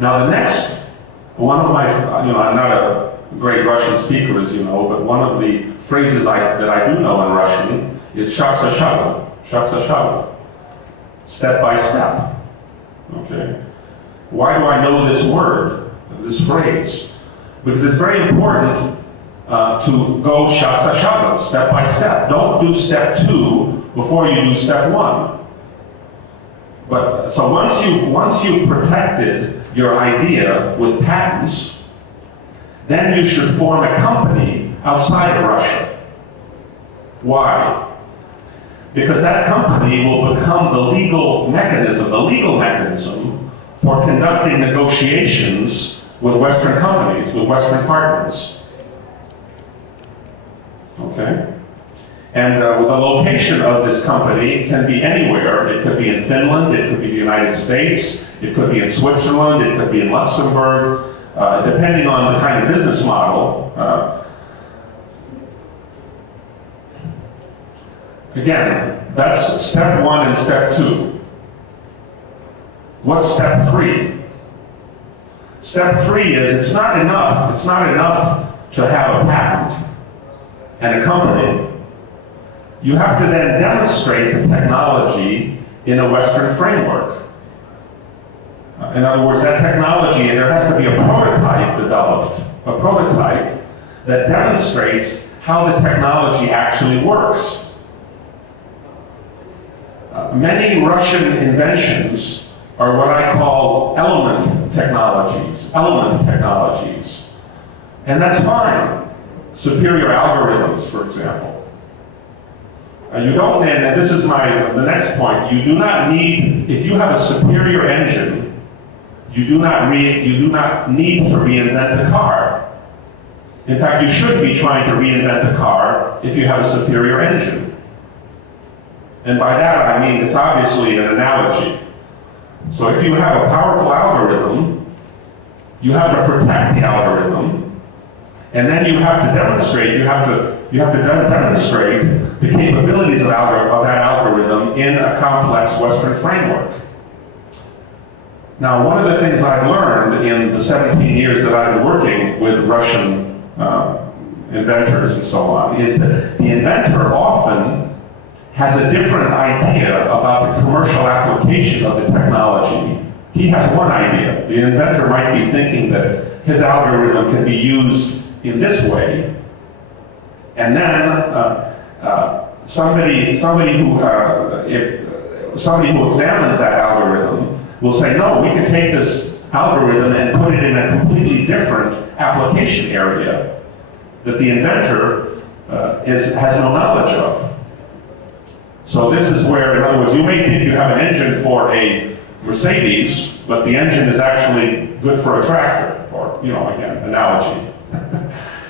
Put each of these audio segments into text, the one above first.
Now the next, one of my, I'm not a great Russian speaker, as you know, but one of the phrases that I do know in Russian is shag za shagom, step by step. Okay? Why do I know this word, this phrase? Because it's very important to go shag za shagom, step by step. Don't do step 2 before you do step 1. But so once you've protected your idea with patents, then you should form a company outside of Russia. Why? Because that company will become the legal mechanism for conducting negotiations with Western companies, with Western partners. Okay? And the location of this company can be anywhere. It could be in Finland, it could be the United States, it could be in Switzerland, it could be in Luxembourg, depending on the kind of business model. Again, that's step 1 and step 2. What's step 3? Step 3 is it's not enough to have a patent and a company. You have to then demonstrate the technology in a Western framework. In other words, that technology, there has to be a prototype developed, a prototype that demonstrates how the technology actually works. Many Russian inventions are what I call element technologies. And that's fine. Superior algorithms, for example. You don't, and this is the next point, you do not need, if you have a superior engine, you do not need to reinvent the car. In fact, you shouldn't be trying to reinvent the car if you have a superior engine. And by that I mean, it's obviously an analogy. So if you have a powerful algorithm, you have to protect the algorithm, and then you have to demonstrate, demonstrate the capabilities of that algorithm in a complex Western framework. Now, one of the things I've learned in the 17 years that I've been working with Russian inventors and so on is that the inventor often has a different idea about the commercial application of the technology. He has one idea. The inventor might be thinking that his algorithm can be used in this way, and then somebody who examines that algorithm will say, no, we can take this algorithm and put it in a completely different application area that the inventor has no knowledge of. So this is where, in other words, you may think you have an engine for a Mercedes, but the engine is actually good for a tractor, or, again, analogy.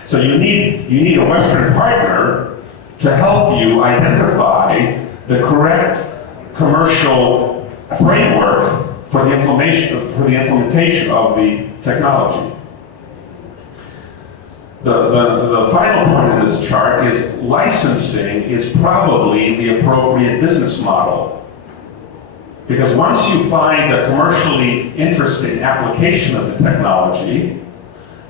So you need a Western partner to help you identify the correct commercial framework for the implementation of the technology. The final point in this chart is licensing is probably the appropriate business model. Because once you find a commercially interesting application of the technology,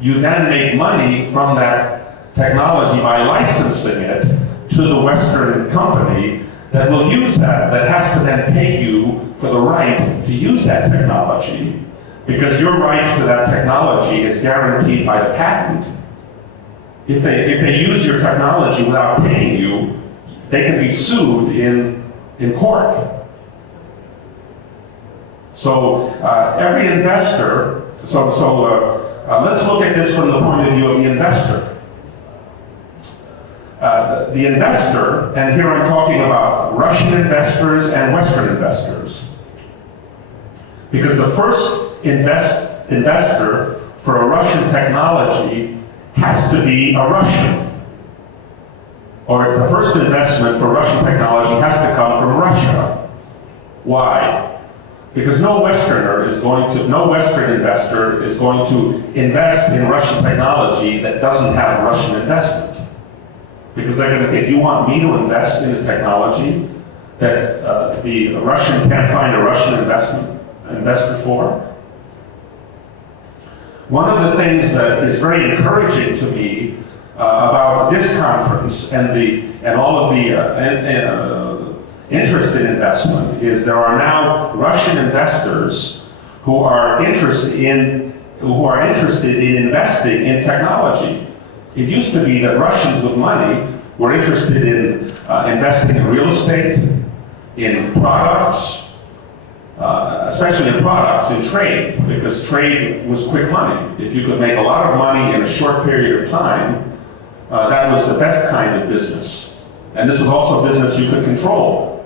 you then make money from that technology by licensing it to the Western company that will use that has to then pay you for the right to use that technology, because your right to that technology is guaranteed by the patent. If they use your technology without paying you, they can be sued in court. So every investor, let's look at this from the point of view of the investor. The investor, and here I'm talking about Russian investors and Western investors, because the first investor for a Russian technology has to be a Russian. Or the first investment for Russian technology has to come from Russia. Why? Because no Western investor is going to invest in Russian technology that doesn't have Russian investment. Because they're going to think, you want me to invest in a technology that the Russian can't find a Russian investor for? One of the things that is very encouraging to me about this conference and all of the interest in investment is there are now Russian investors who are interested in investing in technology. It used to be that Russians with money were interested in investing in real estate, in products, especially in products, in trade, because trade was quick money. If you could make a lot of money in a short period of time, that was the best kind of business. And this was also a business you could control.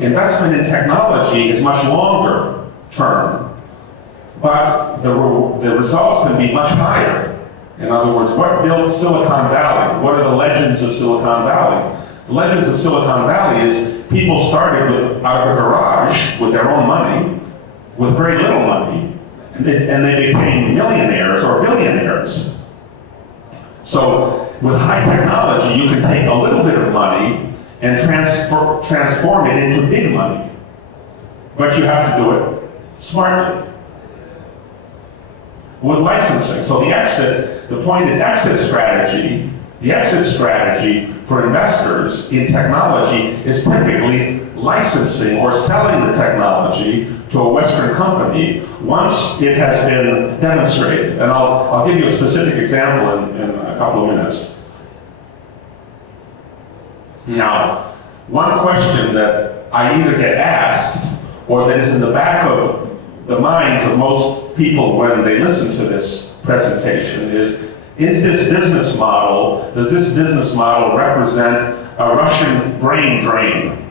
Investment in technology is much longer term, but the results can be much higher. In other words, what built Silicon Valley? What are the legends of Silicon Valley? The legends of Silicon Valley is people started out of a garage with their own money, with very little money, and they became millionaires or billionaires. So with high technology, you can take a little bit of money and transform it into big money. But you have to do it smartly. With licensing. So the point is exit strategy. The exit strategy for investors in technology is typically licensing or selling the technology to a Western company once it has been demonstrated. And I'll give you a specific example in a couple of minutes. Now, one question that I either get asked or that is in the back of the minds of most people when they listen to this presentation is this business model, does this business model represent a Russian brain drain?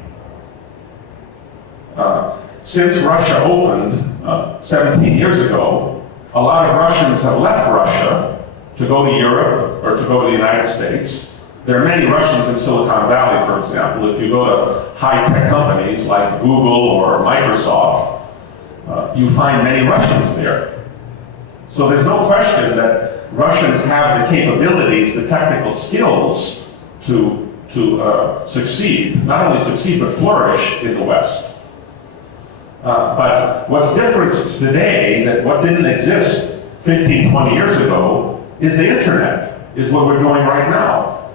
Since Russia opened 17 years ago, a lot of Russians have left Russia to go to Europe or to go to the United States. There are many Russians in Silicon Valley, for example. If you go to high-tech companies like Google or Microsoft, you find many Russians there. So there's no question that Russians have the capabilities, the technical skills to succeed, not only succeed, but flourish in the West. But what's different today, that what didn't exist 15, 20 years ago, is the internet, is what we're doing right now.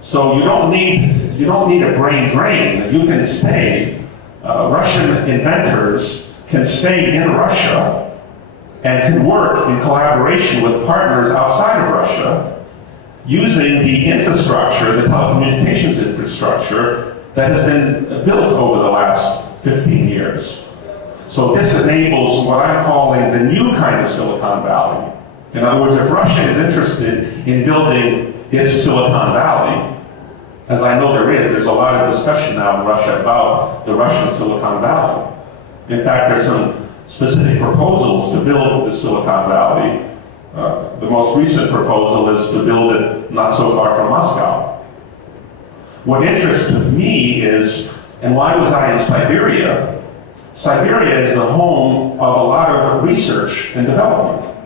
So you don't need a brain drain. You can stay, Russian inventors can stay in Russia and can work in collaboration with partners outside of Russia using the infrastructure, the telecommunications infrastructure that has been built over the last 15 years. So this enables what I'm calling the new kind of Silicon Valley. In other words, if Russia is interested in building its Silicon Valley, as I know there's a lot of discussion now in Russia about the Russian Silicon Valley. In fact, there's some specific proposals to build the Silicon Valley. The most recent proposal is to build it not so far from Moscow. What interests me is, and why was I in Siberia? Siberia is the home of a lot of research and development.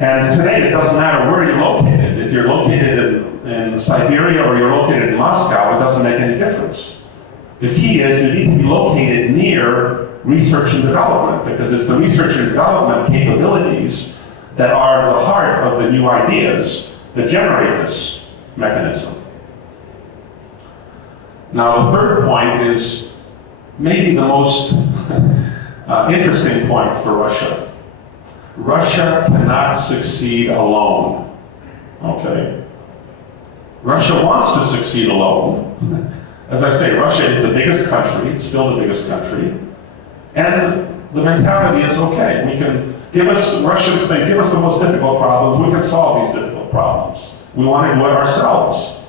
And today it doesn't matter where you're located. If you're located in Siberia or you're located in Moscow, it doesn't make any difference. The key is you need to be located near research and development, because it's the research and development capabilities that are the heart of the new ideas that generate this mechanism. Now, the third point is maybe the most interesting point for Russia. Russia cannot succeed alone, okay? Russia wants to succeed alone. As I say, Russia is the biggest country, it's still the biggest country, and the mentality is, okay, we can, Russians think, give us the most difficult problems, we can solve these difficult problems. We want to do it ourselves.